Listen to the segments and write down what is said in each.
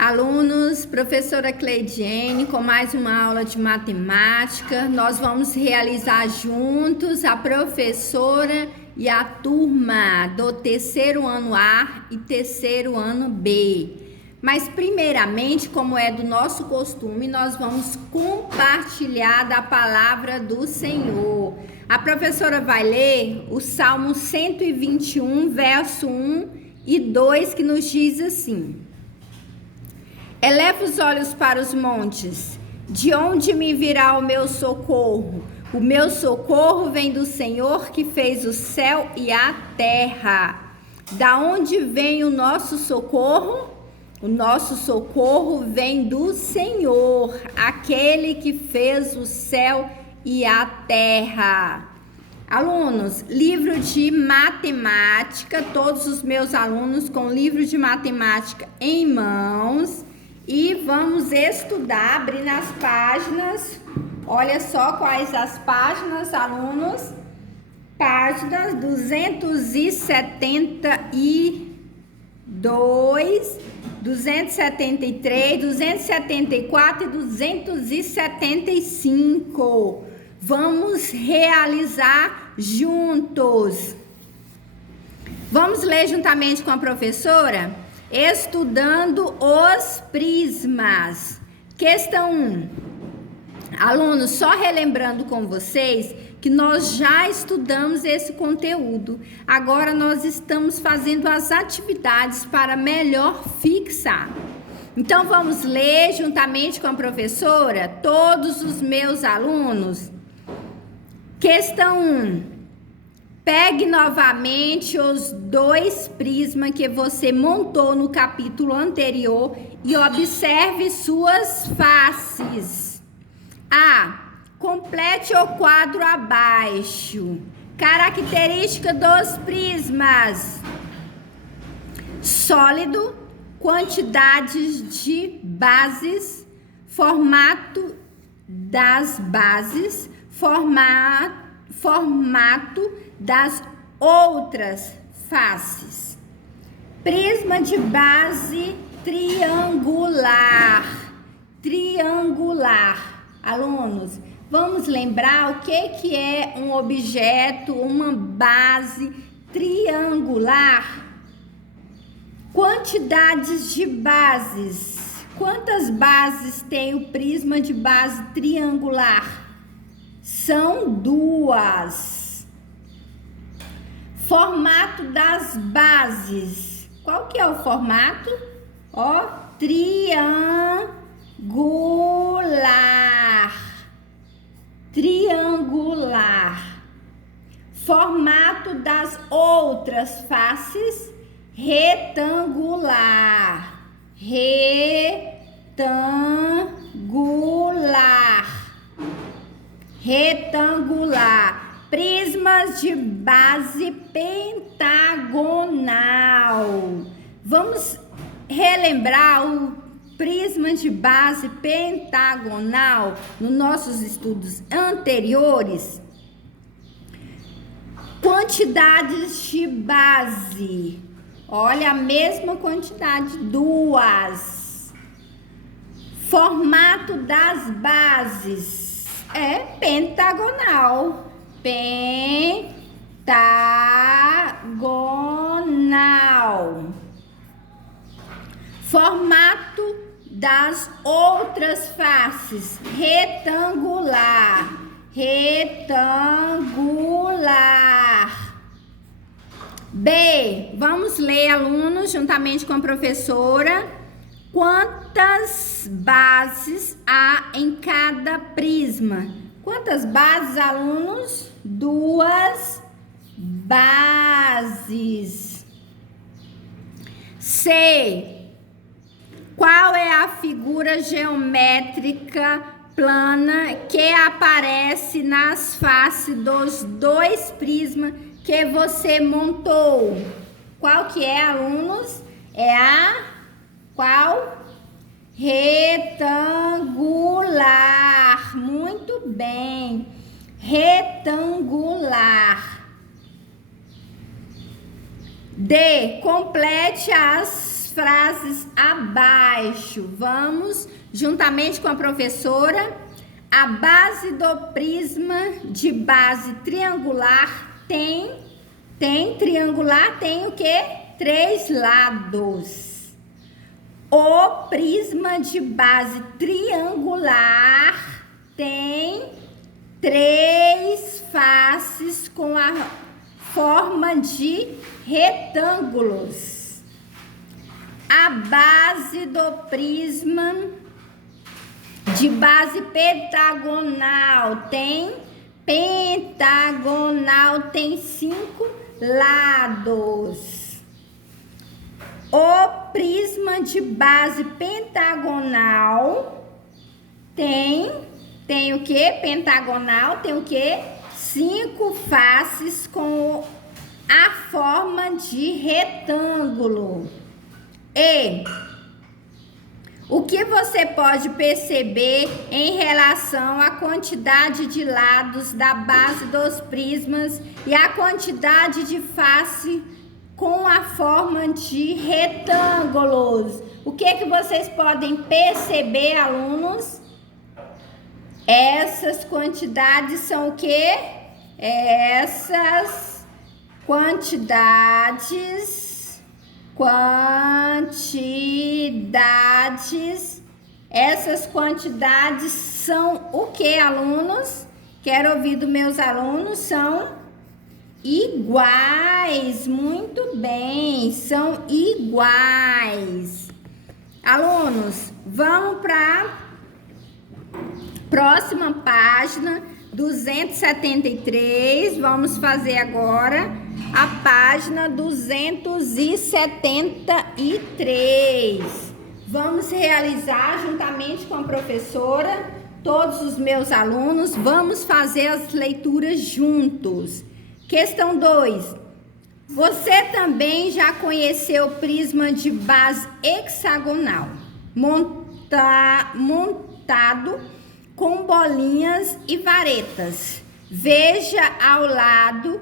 Alunos, professora Cleidiene, com mais uma aula de matemática. Nós vamos realizar juntos a professora e a turma do terceiro ano A e terceiro ano B. Mas primeiramente, como é do nosso costume, nós vamos compartilhar da palavra do Senhor. A professora vai ler o Salmo 121, verso 1 e 2, que nos diz assim: eleva os olhos para os montes, de onde me virá o meu socorro? O meu socorro vem do Senhor que fez o céu e a terra. Da onde vem o nosso socorro? O nosso socorro vem do Senhor, aquele que fez o céu e a terra. Alunos, livro de matemática, todos os meus alunos com livro de matemática em mãos. E vamos estudar, abrindo as páginas. Olha só quais as páginas, alunos. Páginas 272, 273, 274 e 275. Vamos realizar juntos. Vamos ler juntamente com a professora? Estudando os prismas. Questão 1. Alunos, só relembrando com vocês que nós já estudamos esse conteúdo. Agora nós estamos fazendo as atividades para melhor fixar. Então vamos ler juntamente com a professora, todos os meus alunos. Questão 1. Pegue novamente os dois prismas que você montou no capítulo anterior e observe suas faces. A. Complete o quadro abaixo. Característica dos prismas: sólido, quantidades de bases, formato das bases, formato das outras faces. Prisma de base triangular. Triangular. Alunos, vamos lembrar o que é um objeto, uma base triangular? Quantidades de bases. Quantas bases tem o prisma de base triangular? São 2. Formato das bases. Qual que é o formato? Ó, triangular. Triangular. Formato das outras faces? Retangular. Retangular. Retangular. Prismas de base pentagonal. Vamos relembrar o prisma de base pentagonal nos nossos estudos anteriores. Quantidades de base. Olha, a mesma quantidade, 2. Formato das bases é pentagonal. Pentagonal. Formato das outras faces: retangular. Retangular. B. Vamos ler, alunos, juntamente com a professora. Quantas bases há em cada prisma? Quantas bases, alunos? 2 bases. C. Qual é a figura geométrica plana que aparece nas faces dos dois prismas que você montou? Qual que é, alunos? É a qual? Retangular. Muito bem. Retangular. D. Complete as frases abaixo. Vamos, juntamente com a professora. A base do prisma de base triangular tem o quê? 3 lados. O prisma de base triangular tem 3 faces com a forma de retângulos. A base do prisma de base pentagonal tem 5 lados. O prisma de base pentagonal tem o que? Pentagonal tem o que? 5 faces com a forma de retângulo. E o que você pode perceber em relação à quantidade de lados da base dos prismas e a quantidade de face com a forma de retângulos? O que vocês podem perceber, alunos? Essas quantidades são o quê? Essas quantidades são o que, alunos? Quero ouvir dos meus alunos. São iguais. Muito bem, são iguais. Alunos, vamos para a próxima página, 273. Vamos fazer agora a página 273. Vamos realizar juntamente com a professora, todos os meus alunos, vamos fazer as leituras juntos. Questão 2. Você também já conheceu o prisma de base hexagonal, montado com bolinhas e varetas. Veja ao lado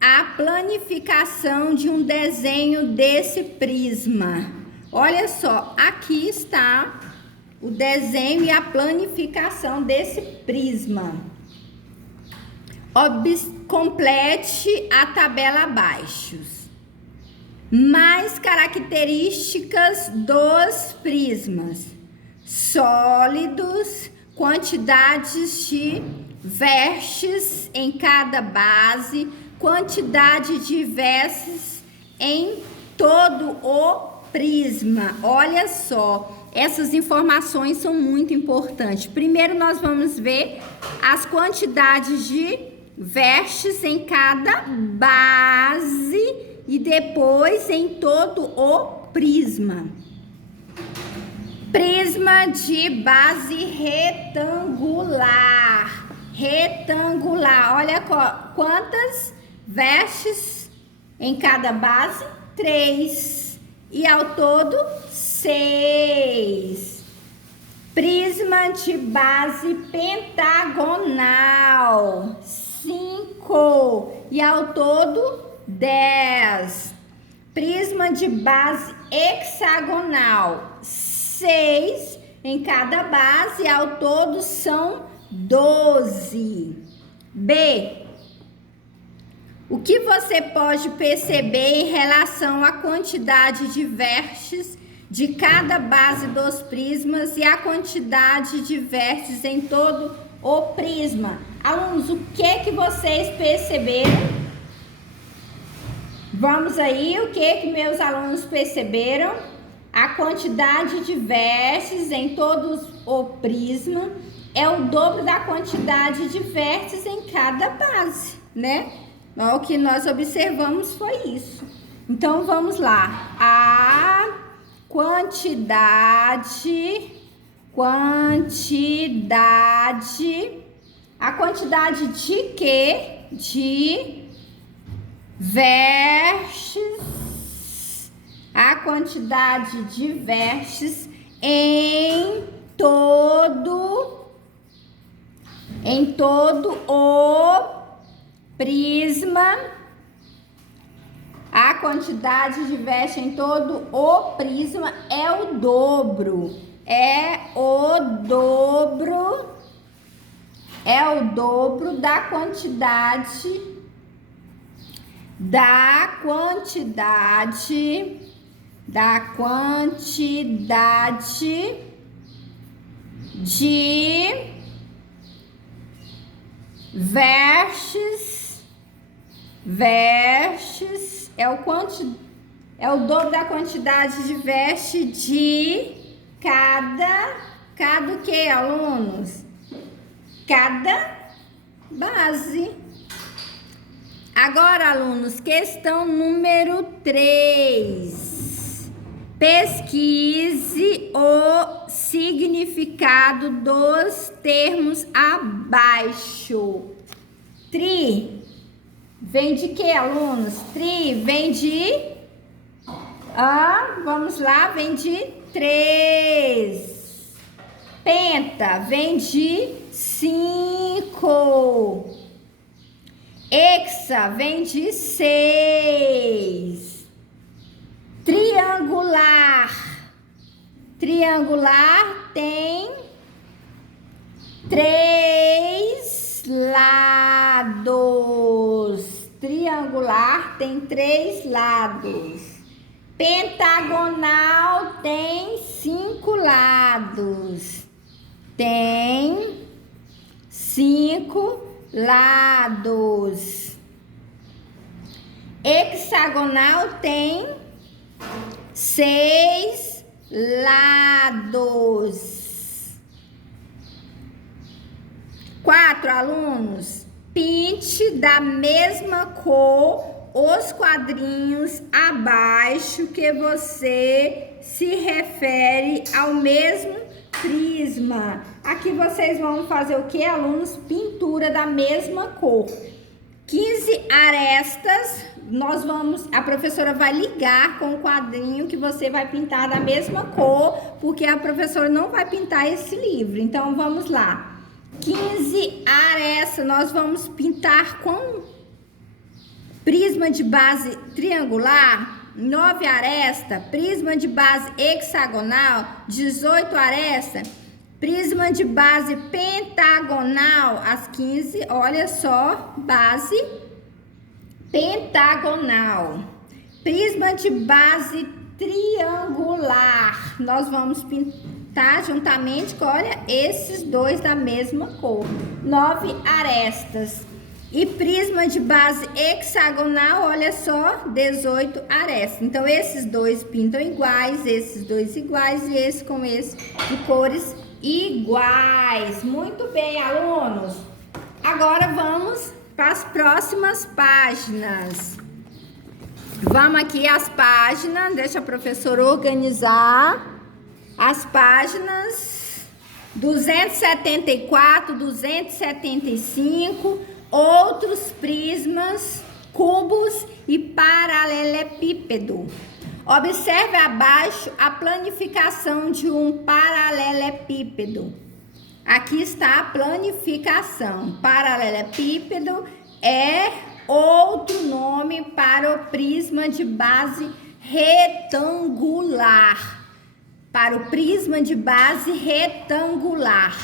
a planificação de um desenho desse prisma. Olha só, aqui está o desenho e a planificação desse prisma. Complete a tabela abaixo. Mais características dos prismas: sólidos, quantidades de vértices em cada base, quantidade de vértices em todo o prisma. Olha só, essas informações são muito importantes. Primeiro nós vamos ver as quantidades de vértices em cada base e depois em todo o prisma. Prisma de base retangular. Olha quantas vértices em cada base? 3. E ao todo, 6. Prisma de base pentagonal. 5. E ao todo, 10. Prisma de base hexagonal. 6 em cada base, ao todo são 12. B. O que você pode perceber em relação à quantidade de vértices de cada base dos prismas e a quantidade de vértices em todo o prisma? Alunos, o que vocês perceberam? Vamos aí, o que meus alunos perceberam? A quantidade de vértices em todo o prisma é o dobro da quantidade de vértices em cada base, né? O que nós observamos foi isso. Então, vamos lá. A quantidade de quê? De vértices. A quantidade de vértices em todo o prisma. A da quantidade de veste em todo o prisma é o dobro. É o dobro da quantidade de vestes é o dobro da quantidade de veste de cada o que, alunos? Cada base. Agora, alunos, questão número 3. Pesquise o significado dos termos abaixo. Tri vem de quê, alunos? Tri vem de... vamos lá, vem de 3. Penta vem de 5. Hexa vem de 6. Triangular tem 3 lados. Triangular tem 3 lados. Pentagonal tem 5 lados. Tem 5 lados. Hexagonal tem 6 lados. 4, alunos. Pinte da mesma cor os quadrinhos abaixo que você se refere ao mesmo prisma. Aqui vocês vão fazer o que, alunos? Pintura da mesma cor. 15 arestas, a professora vai ligar com o quadrinho que você vai pintar da mesma cor, porque a professora não vai pintar esse livro. Então, vamos lá. 15 arestas, nós vamos pintar com prisma de base triangular. 9 arestas, prisma de base hexagonal. 18 arestas, prisma de base pentagonal. As 15, olha só, base pentagonal. Prisma de base triangular, nós vamos pintar juntamente com, olha, esses dois da mesma cor. 9 arestas. E prisma de base hexagonal, olha só, 18 arestas. Então, esses dois pintam iguais, esses dois iguais e esse com esse de cores iguais. Muito bem, alunos. Agora vamos para as próximas páginas. Vamos aqui as páginas, deixa a professora organizar as páginas 274, 275, outros prismas, cubos e paralelepípedo. Observe abaixo a planificação de um paralelepípedo. Aqui está a planificação. Paralelepípedo é outro nome para o prisma de base retangular. Para o prisma de base retangular.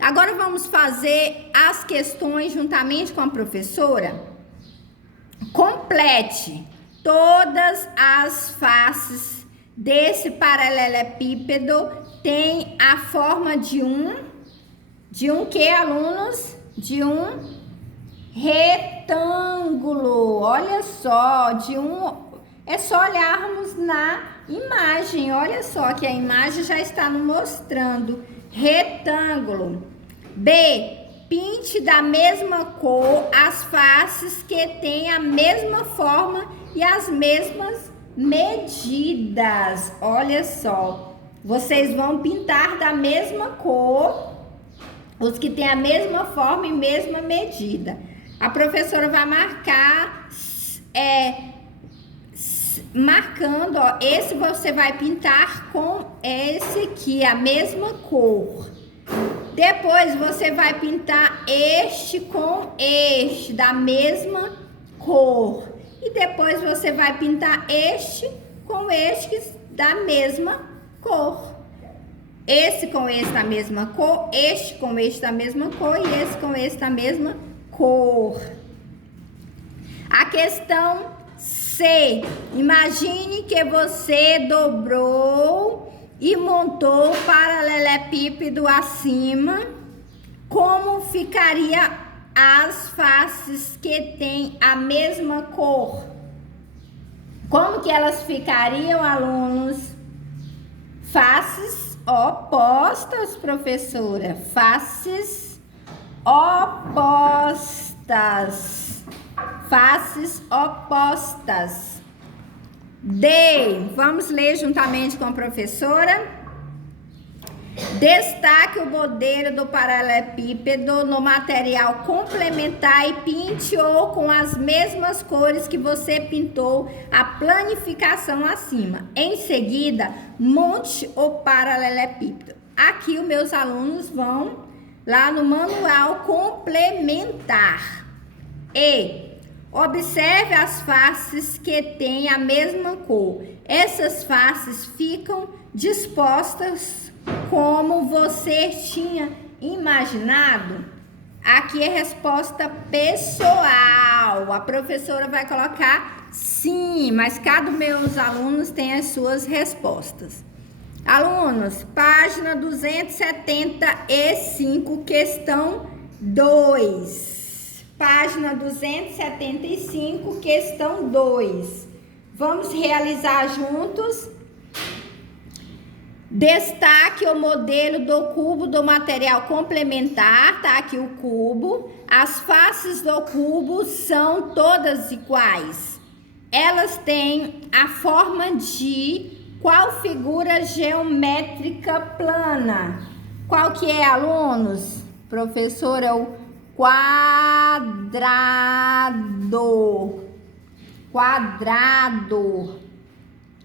Agora vamos fazer as questões juntamente com a professora. Complete todas as faces desse paralelepípedo. Tem a forma de um que, alunos? De um retângulo. Olha só, é só olharmos na imagem. Olha só que a imagem já está nos mostrando. Retângulo. B. Pinte da mesma cor as faces que têm a mesma forma e as mesmas medidas. Olha só. Vocês vão pintar da mesma cor os que têm a mesma forma e mesma medida. A professora vai marcar, marcando, ó, esse você vai pintar com esse aqui, a mesma cor. Depois você vai pintar este com este, da mesma cor. e depois você vai pintar este com este da mesma cor. Esse com esse da mesma cor, este com este da mesma cor e esse com esse da mesma cor. A questão C. Imagine que você dobrou e montou o paralelepípedo acima. Como ficaria as faces que têm a mesma cor? Como que elas ficariam, alunos? Faces opostas, professora. Faces opostas. Faces opostas. D. Vamos ler juntamente com a professora. Destaque o modelo do paralelepípedo no material complementar e pinte ou com as mesmas cores que você pintou a planificação acima. Em seguida, monte o paralelepípedo. Aqui os meus alunos vão lá no manual complementar. E observe as faces que têm a mesma cor. Essas faces ficam dispostas como você tinha imaginado. Aqui é resposta pessoal. A professora vai colocar sim, mas cada um dos meus alunos tem as suas respostas. Alunos, página 275, questão 2. Página 275, questão 2. Vamos realizar juntos. Destaque o modelo do cubo do material complementar, tá aqui o cubo. As faces do cubo são todas iguais. Elas têm a forma de qual figura geométrica plana? Qual que é, alunos? Professor, é o quadrado. Quadrado.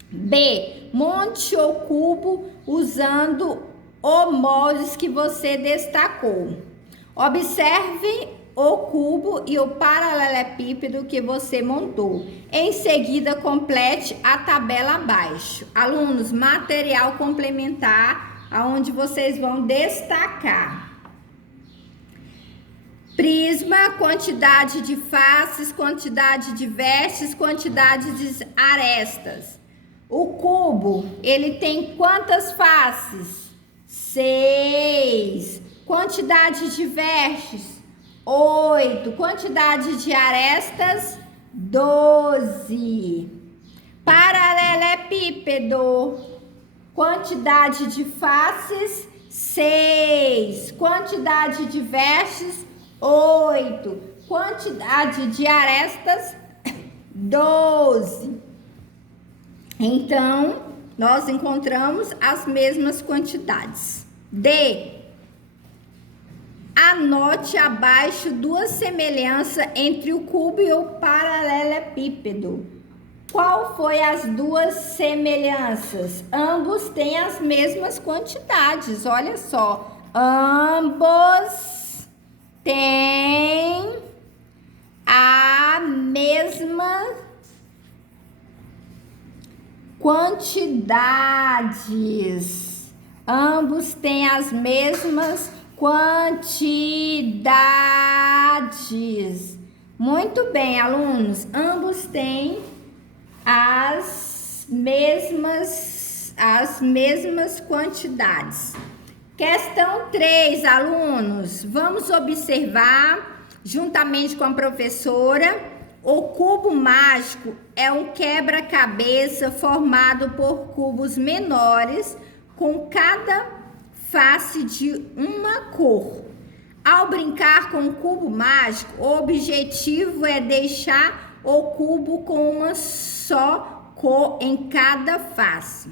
B. Monte o cubo usando o molde que você destacou. Observe o cubo e o paralelepípedo que você montou. Em seguida, complete a tabela abaixo. Alunos, material complementar, aonde vocês vão destacar. Prisma, quantidade de faces, quantidade de vestes, quantidade de arestas. O cubo, ele tem quantas faces? 6. Quantidade de vestes? 8. Quantidade de arestas? 12. Paralelepípedo. Quantidade de faces? 6. Quantidade de vestes? 8. Quantidade de arestas? 12. Então, nós encontramos as mesmas quantidades. D. Anote abaixo duas semelhanças entre o cubo e o paralelepípedo. Qual foi as duas semelhanças? Ambos têm as mesmas quantidades, olha só. Ambos têm a mesma quantidades. Ambos têm as mesmas quantidades. Muito bem, alunos. Ambos têm as mesmas quantidades. Questão 3, alunos. Vamos observar juntamente com a professora. O cubo mágico é um quebra-cabeça formado por cubos menores com cada face de uma cor. Ao brincar com o cubo mágico, o objetivo é deixar o cubo com uma só cor em cada face.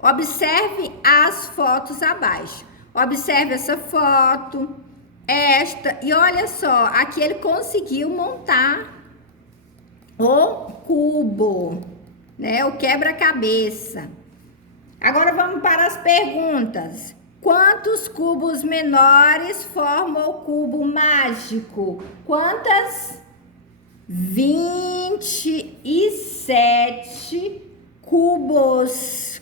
Observe as fotos abaixo. Observe essa foto, esta, e olha só, aqui ele conseguiu montar o cubo, né? O quebra-cabeça. Agora vamos para as perguntas. Quantos cubos menores formam o cubo mágico? Quantas 27 cubos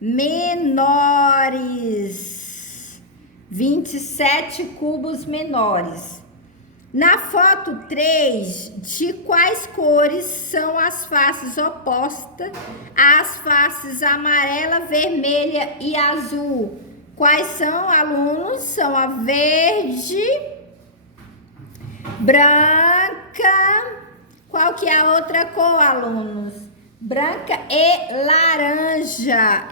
menores. 27 cubos menores. Na foto 3, de quais cores são as faces opostas às faces amarela, vermelha e azul? Quais são, alunos? São a verde, branca. Qual que é a outra cor, alunos? Branca e laranja.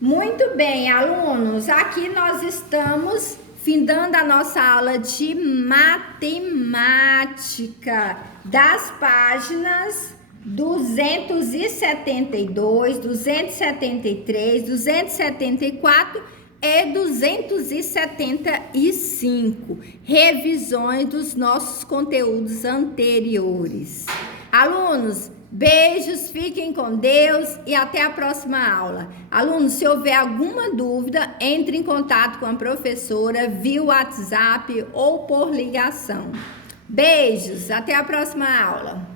Muito bem, alunos. Aqui nós estamos findando a nossa aula de matemática das páginas 272, 273, 274 e 275. Revisões dos nossos conteúdos anteriores. Alunos, beijos, fiquem com Deus e até a próxima aula. Alunos, se houver alguma dúvida, entre em contato com a professora via WhatsApp ou por ligação. Beijos, até a próxima aula.